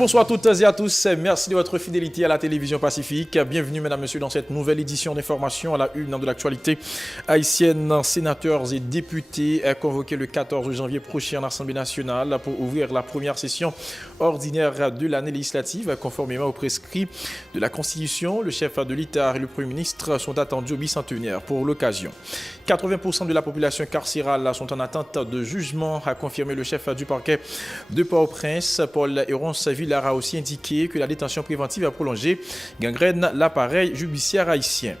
bonsoir à toutes et à tous. Merci de votre fidélité à la télévision Pacifique. Bienvenue, mesdames, messieurs, dans cette nouvelle édition d'information à la une de l'actualité haïtienne. Sénateurs et députés convoqués le 14 janvier prochain en Assemblée nationale pour ouvrir la première session ordinaire de l'année législative. Conformément aux prescrits de la Constitution, le chef de l'État et le Premier ministre sont attendus au bicentenaire pour l'occasion. 80% de la population carcérale sont en attente de jugement, a confirmé le chef du parquet de Port-au-Prince. Paul Hérons Villar a aussi indiqué que la détention préventive a prolongé gangrène l'appareil judiciaire haïtien.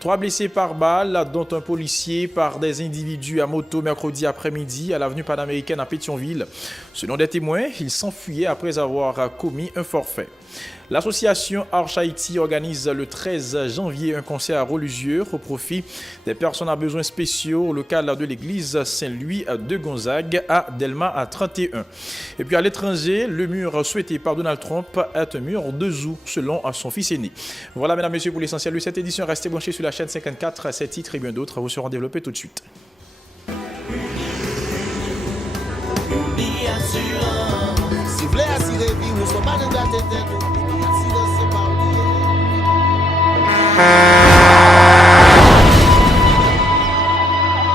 3 blessés par balle, dont un policier par des individus à moto mercredi après-midi à l'avenue panaméricaine à Pétionville. Selon des témoins, ils s'enfuyaient après avoir commis un forfait. L'association Arche Haïti organise le 13 janvier un concert religieux au profit des personnes à besoins spéciaux au local de l'église Saint-Louis de Gonzague à Delma à 31. Et puis à l'étranger, le mur souhaité par Donald Trump est un mur de zoo selon son fils aîné. Voilà, mesdames, messieurs, pour l'essentiel de cette édition. Restez branchés sur la chaîne 54. Ces titres et bien d'autres vous seront développés tout de suite.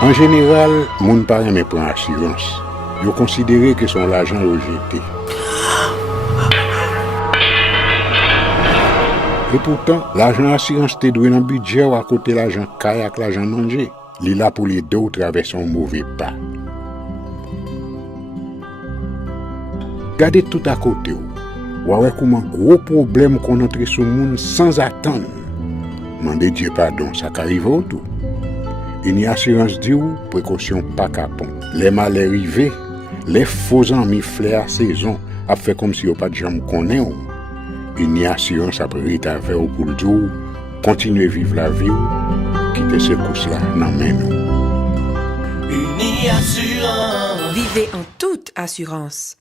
En général, moun pa reme pran assurance. Yo considéré que son l'argent rejeté. Et pourtant, l'argent assurance te doué dans budget ou à côté l'argent caille avec l'argent manger. Li là pour les deux ou traverser un mauvais pas. Gardez tout à côté ou. Ouais comment gros problème qu'on entre sur moun sans attendre. Mandez Dieu pardon, ça qu'arrive au tout. Une assurance dit ou précaution pas capon. Les malheurs arrivés, les faux amis flair à saison a fait comme si on pas de jambe connaît ou. Une assurance après rétaver ou pour le dire continuer vivre la vie ou quitter ce course là dans main nous. Une assurance. Vivez en toute assurance.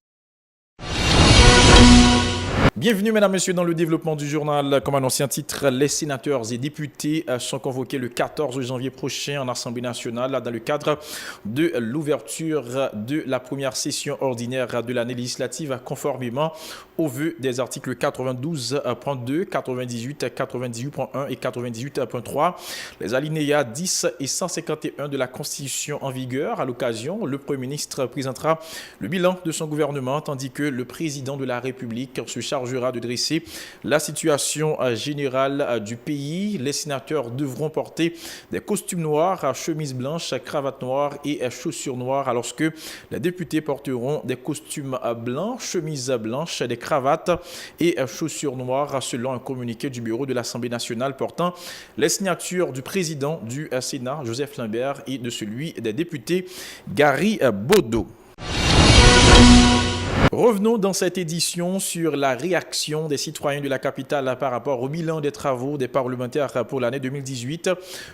Bienvenue, mesdames, messieurs, dans le développement du journal. Comme annoncé en titre, les sénateurs et députés sont convoqués le 14 janvier prochain en Assemblée nationale dans le cadre de l'ouverture de la première session ordinaire de l'année législative conformément aux vœux des articles 92.2, 98, 98.1 et 98.3, les alinéas 10 et 151 de la Constitution en vigueur. À l'occasion, le Premier ministre présentera le bilan de son gouvernement tandis que le président de la République se chargera de dresser la situation générale du pays. Les sénateurs devront porter des costumes noirs, chemises blanches, cravates noires et chaussures noires, alors que les députés porteront des costumes blancs, chemises blanches, des cravates et chaussures noires, selon un communiqué du bureau de l'Assemblée nationale portant les signatures du président du Sénat, Joseph Lambert, et de celui des députés, Gary Bodo. Revenons dans cette édition sur la réaction des citoyens de la capitale par rapport au bilan des travaux des parlementaires pour l'année 2018.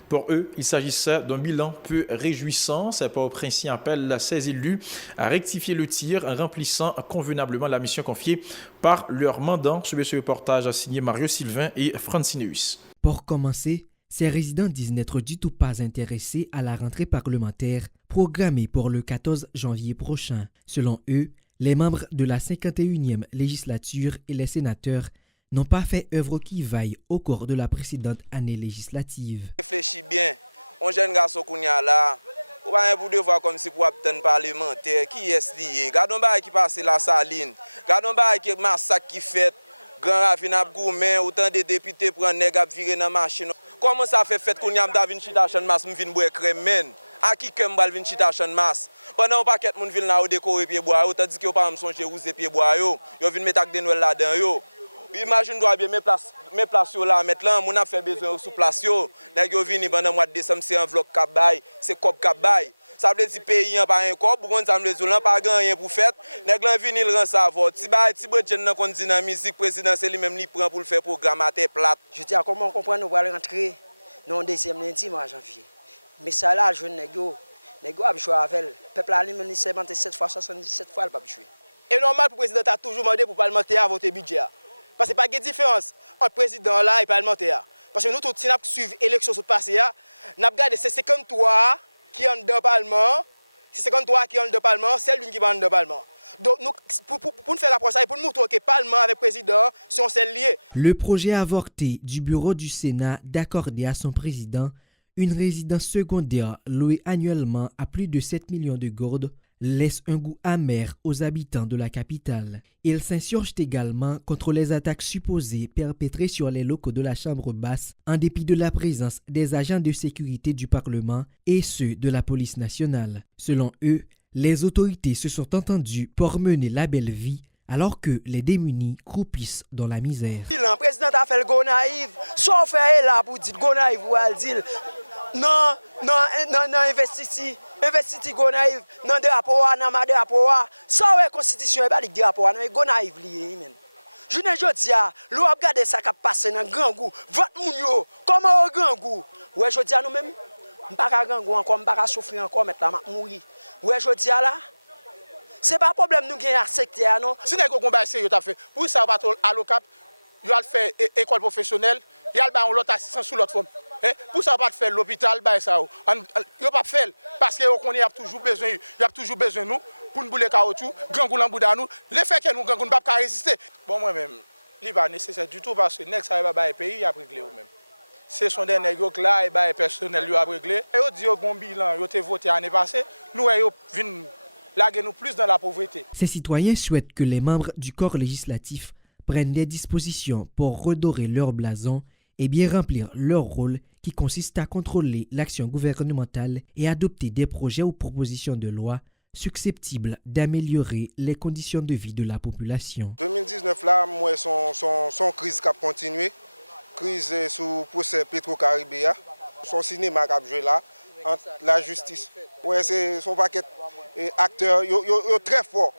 Pour eux, il s'agissait d'un bilan peu réjouissant. C'est pour Prince appelle ses élus à rectifier le tir en remplissant convenablement la mission confiée par leur mandant. Suivez ce reportage signé Mario Sylvain et Francineus. Pour commencer, ces résidents disent n'être du tout pas intéressés à la rentrée parlementaire programmée pour le 14 janvier prochain. Selon eux, les membres de la 51e législature et les sénateurs n'ont pas fait œuvre qui vaille au cours de la précédente année législative. Réfléchis bien, on jeune garçon qu'on y a là, on va vous devoir comme si pour obtenir parlementaire, qui est lié. Gardons pas qui passe la saline, gardons pas qui massacre qui fait, grand rafinab gourmet, autant de députés pour un nègre à virer dans la machine. Comment ça fait qu'on y a David Chita masse, me vient boire crème. À qui kembal vin chita chan mas pendant un paquet moun vin là au décorer pied bois tandis que pas me songer rouser pied bois yo vinn mettre ak denouel là-dedans yo imagine toi bien mes place yo là mettre là moun a fait besoin sous place yo nèg yo vinn pendant mois de décembre c'est enveloppe cap bail c'est cop cap bail ça veut dire pays en pas un cop pour on ça me les pas rien pour fête nèg là vinn il rend ça vote ti bail ti budget nan kon di nan musique présidentielle lui même li prend pour le faire programme à terre plate. Je dis comment on comprend nous va rentrer non deuxième lundi mois janvier. Mais ça là, je n'ai pas joué avec le peuple a lui 7 fois 77 fois, il pas joué. Et normal pour le président a toujours demandé pour le parlementaire à voter budget. Parce qu'il n'y a pas de différence entre le président là et le parlementaire. Parce que nous, tous, si nous suivons l'élection sur le passé, nous avons regardé ces 53 qui sont dans le Parlement, c'est 53 qui sont dans le Parlement, c'est l'une qui va dans le Parlement. Donc, nous, pour nous faire rapport ça et pour nous montrer que le Parlement avec le président sont celles liées. Le projet avorté du bureau du Sénat d'accorder à son président une résidence secondaire louée annuellement à plus de 7 millions de gourdes laisse un goût amer aux habitants de la capitale. Ils s'insurgent également contre les attaques supposées perpétrées sur les locaux de la Chambre basse en dépit de la présence des agents de sécurité du Parlement et ceux de la police nationale. Selon eux, les autorités se sont entendues pour mener la belle vie alors que les démunis croupissent dans la misère. Le président a fait le go naïf, sauf faire là pour dire go naïf ou al dire non investiti go naïf, non de rapport non ma de rapport. Ça ouais constitution pas de rapport non go naïf lié men. Je ne jodi a, l'on regarde ça qui passe dans grand goût, vote moun yo, comment au grand goût. Ouais jodi a nous même pas ka grand goût encore, pas ka souffrir encore mettre la mourir. Ouais jodi a là c'est pas problème nous gagner secteur non. Si nèg combat sérieux t'a fait pour ça pas à l'OCAP, il a fait école professionnelle, il a ba l'autre assistant sous l'autre forme. Pour ça pas faire l'hôpital ba ça. Il pas faire parce que on y a toujours besoin nous pour nous bouler caoutchouc, grand goût l'embouda nous, le fait que nous grand goût pas résister. Bon moi même, il pas nécessaire du tout parce que nèg ça va ba pays il a réglé eux même. Ce sont des nèg là et ba personnel yo a réglé. Yo dit au bon bilan, yo te voté l'année passée, nous yo vinn laguer nous plus dans la pauvreté. Ces citoyens souhaitent que les membres du corps législatif prennent des dispositions pour redorer leur blason et bien remplir leur rôle qui consiste à contrôler l'action gouvernementale et adopter des projets ou propositions de loi susceptibles d'améliorer les conditions de vie de la population. 2019 là, moi son crise qui a continué, crise sous procès Petro-Caribéa, son cinéma qui a joué là, entre la justice. Ouais, c'est son paquet acteurs, yo très fort.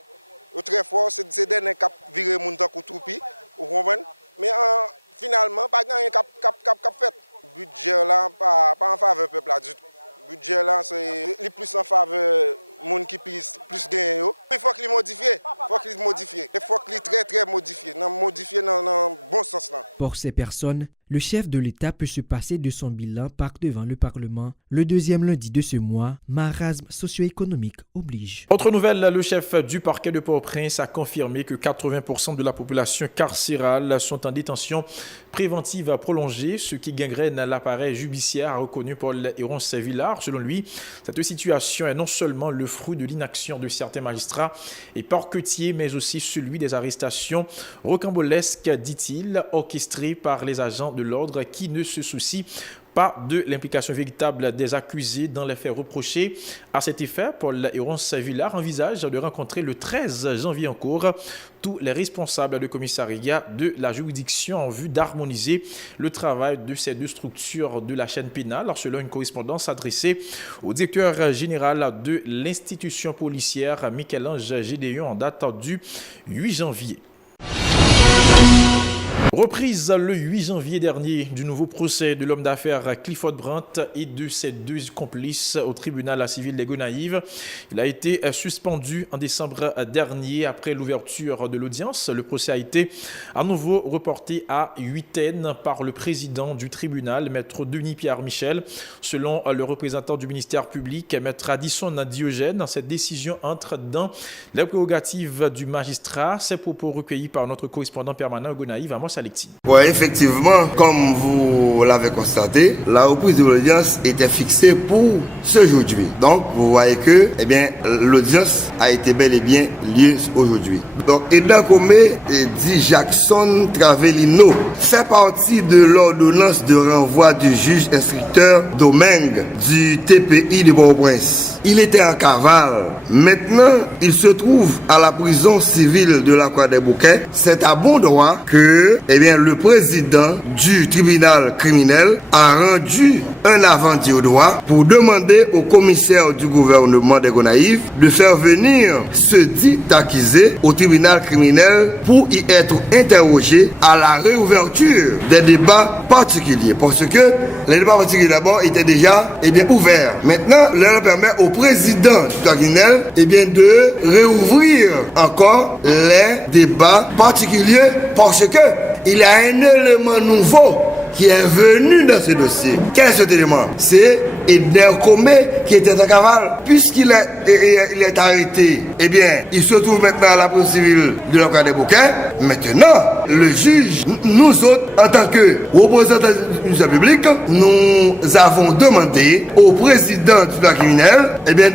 Yo très fort, c'est des nèg qui viré moun tan kou troupi, vous comprenez? Mais finalement pas gagné cap fait. Budget là pas en faveur peuple là du tout. Budget là c'est plus en faveur monde qui plus gagner yo. Il faut qu'il modifie, il faut qu'il très modifié dans bon sens là. Pour ces personnes, le chef de l'État peut se passer de son bilan par devant le Parlement. Le deuxième lundi de ce mois, marasme socio-économique oblige. Autre nouvelle, le chef du parquet de Port-au-Prince a confirmé que 80% de la population carcérale sont en détention préventive prolongée, ce qui gangrène l'appareil judiciaire reconnu Paul Héron-Villard. Selon lui, cette situation est non seulement le fruit de l'inaction de certains magistrats et parquetiers, mais aussi celui des arrestations rocambolesques, dit-il, orchestrées par les agents de l'ordre qui ne se soucient pas de l'implication véritable des accusés dans les faits reprochés. À cet effet, Paul Héron-Villard envisage de rencontrer le 13 janvier en cours tous les responsables de commissariat de la juridiction en vue d'harmoniser le travail de ces deux structures de la chaîne pénale, selon une correspondance adressée au directeur général de l'institution policière, Michel-Ange Gédéon, en date du 8 janvier. Reprise le 8 janvier dernier du nouveau procès de l'homme d'affaires Clifford Brandt et de ses deux complices au tribunal civil des Gonaïves. Il a été suspendu en décembre dernier après l'ouverture de l'audience. Le procès a été à nouveau reporté à huitaine par le président du tribunal, maître Denis-Pierre Michel. Selon le représentant du ministère public, maître Addison Diogène, cette décision entre dans les prérogatives du magistrat. Ces propos recueillis par notre correspondant permanent au Gonaïves, Amos Alexis. Oui, effectivement, comme vous l'avez constaté, la reprise de l'audience était fixée pour ce aujourd'hui. Donc, vous voyez que l'audience a été bel et bien lieu aujourd'hui. Donc, Edda Comé dit Jackson Travellino fait partie de l'ordonnance de renvoi du juge instructeur Domingue du TPI de Port-au-Prince. Il était en cavale. Maintenant, il se trouve à la prison civile de la Croix des Bouquets. C'est à bon droit que le président du tribunal criminel a rendu un avenant au droit pour demander au commissaire du gouvernement des Gonaïves de faire venir ce dit accusé au tribunal criminel pour y être interrogé à la réouverture des débats particuliers. Parce que les débats particuliers d'abord étaient déjà ouverts. Maintenant, l'on permet au président du tribunal de réouvrir encore les débats particuliers parce que il y a un élément nouveau qui est venu dans ce dossier. Quel est cet élément? C'est Edner Comé qui était en cavale. Puisqu'il est arrêté, eh bien, il se trouve maintenant à la police civile de l'Océan des Bouquins. Maintenant, le juge, nous autres, en tant que représentants du public, nous avons demandé au président du droit criminel, eh bien,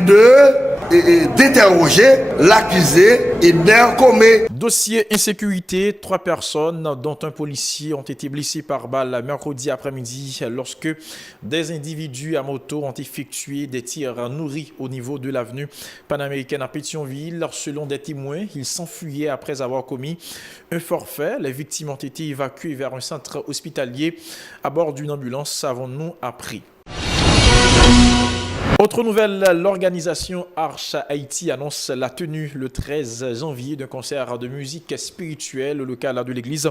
d'interroger l'accusé Edner Comé. Dossier insécurité, 3 personnes, dont un policier, ont été blessés par balle mercredi après-midi lorsque des individus à moto ont effectué des tirs nourris au niveau de l'avenue panaméricaine à Pétionville. Selon des témoins, ils s'enfuyaient après avoir commis un forfait. Les victimes ont été évacuées vers un centre hospitalier à bord d'une ambulance, avons-nous appris. Autre nouvelle, l'organisation Arche Haïti annonce la tenue le 13 janvier d'un concert de musique spirituelle au local de l'église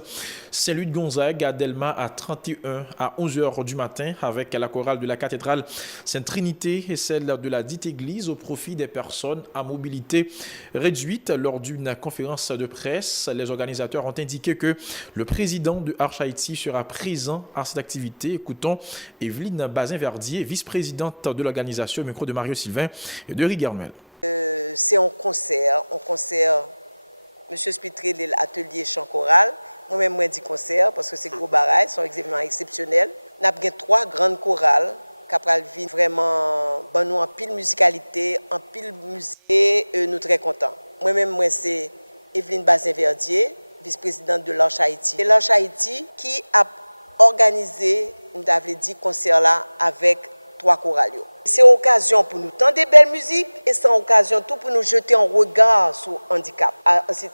Saint-Louis de Gonzague à Delma à 31 à 11h du matin avec la chorale de la cathédrale Sainte-Trinité et celle de la dite église au profit des personnes à mobilité réduite. Lors d'une conférence de presse, les organisateurs ont indiqué que le président de Arche Haïti sera présent à cette activité. Écoutons Evelyne Bazin-Verdier, vice-présidente de l'organisation, au micro de Mario Sylvain et de Rigermel. C'est un concert, M. Spitré, l'atelier chant choral. Moi-même, je dis concert parce que c'est gros barail, c'est un événement exceptionnel. Nous avons 3 grandes chorales qui vraiment nous en pile musicalité, en pile musique et nous sommes très contents. Moi-même, c'est Evelyne Bazin-Verdier, vice-présidente de l'Arche Haïti. C'est l'Arche Haïti qui a organisé, nous avons dit, concert là avec 3 chorales. C'est une occasion pour nous entendre des belles musiques et c'est une occasion tout pour nous jeter un regard sur le handicap,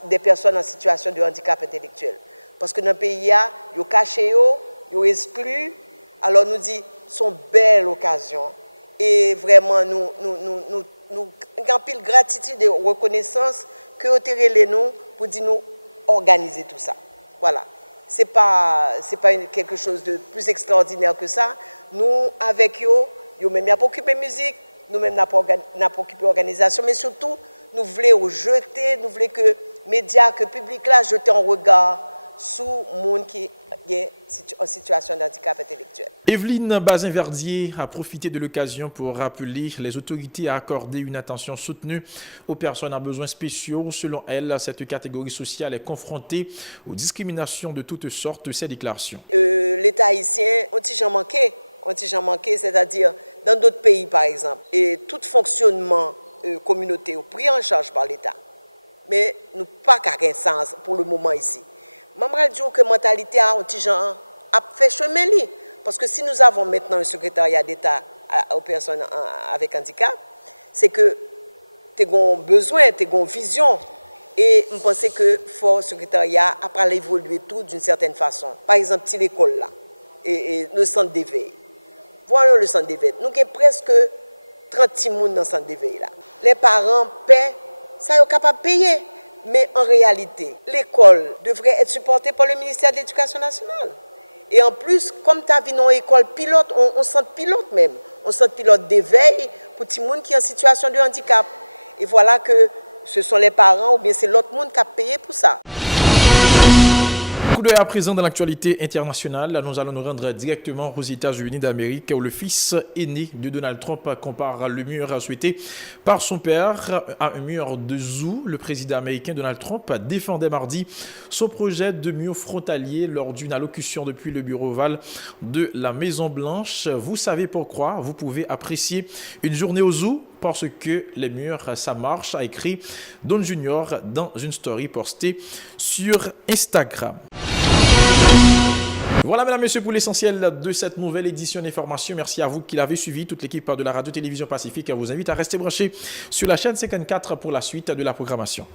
des personnes en situation de handicap intellectuel. Parce que dans le pays, il y a caché, il y a exclu. Alors nous disons, c'est une belle occasion. Et vraiment, nous avons pile gratitude et reconnaissance que vous avez nous pour dire nous organiser tout ça. Voilà. Ce n'est pas quelque chose de plus extraordinaire que ça. Nous, avec eux, nous-mêmes, nous avons occupé la musique, nous-mêmes, nous avons occupé l'organisation, mais surtout, nous voulons jeter, nous voulons que les médias, que le public là, jeter un regard sur le monde qui est en situation de handicap intellectuel. Evelyne Bazin-Verdier a profité de l'occasion pour rappeler les autorités à accorder une attention soutenue aux personnes à besoins spéciaux. Selon elle, cette catégorie sociale est confrontée aux discriminations de toutes sortes. Ces déclarations. L'État haïtien, on t'y manqué, c'est-à-dire dans d'autres pays par exemple, et tout fonctionnement communautaire pris en charge par l'État. Mais nous pas qu'à sens pour le moment ici. Je dis que la mentalité a fait chemin. Parce que si nous avons maintenant un secrétariat d'État aux personnes avec handicap, c'est que tu as besoin, tu as vision. Et je pense que le secrétariat a évolué tout d'une certaine façon. Par exemple, l'école là, et le centre d'éveil. Voilà le centre d'éveil. Nous avons presque 30 personnes dans le centre d'éveil là. Les parents paient, ça est capable de payer. Mais en réalité, l'école devrait être supportée par le ministère de l'Éducation nationale. Et en plus, comme tu as vu dans l'école pilote, on sent pilote même. On sent pilote d'éveil pour tout le monde qui est en situation de handicap. Et voilà que ce sont les parents ou bien c'est l'autre monde qui a payé pour ça. Coup d'œil à présent dans l'actualité internationale, nous allons nous rendre directement aux États-Unis d'Amérique où le fils aîné de Donald Trump compare le mur souhaité par son père à un mur de zoo. Le président américain Donald Trump défendait mardi son projet de mur frontalier lors d'une allocution depuis le bureau ovale de la Maison-Blanche. Vous savez pourquoi vous pouvez apprécier une journée au zoo? Parce que les murs, ça marche, a écrit Don Junior dans une story postée sur Instagram. Voilà, mesdames, messieurs, pour l'essentiel de cette nouvelle édition d'information. Merci à vous qui l'avez suivi. Toute l'équipe de la Radio-Télévision Pacifique vous invite à rester branchés sur la chaîne 54 pour la suite de la programmation.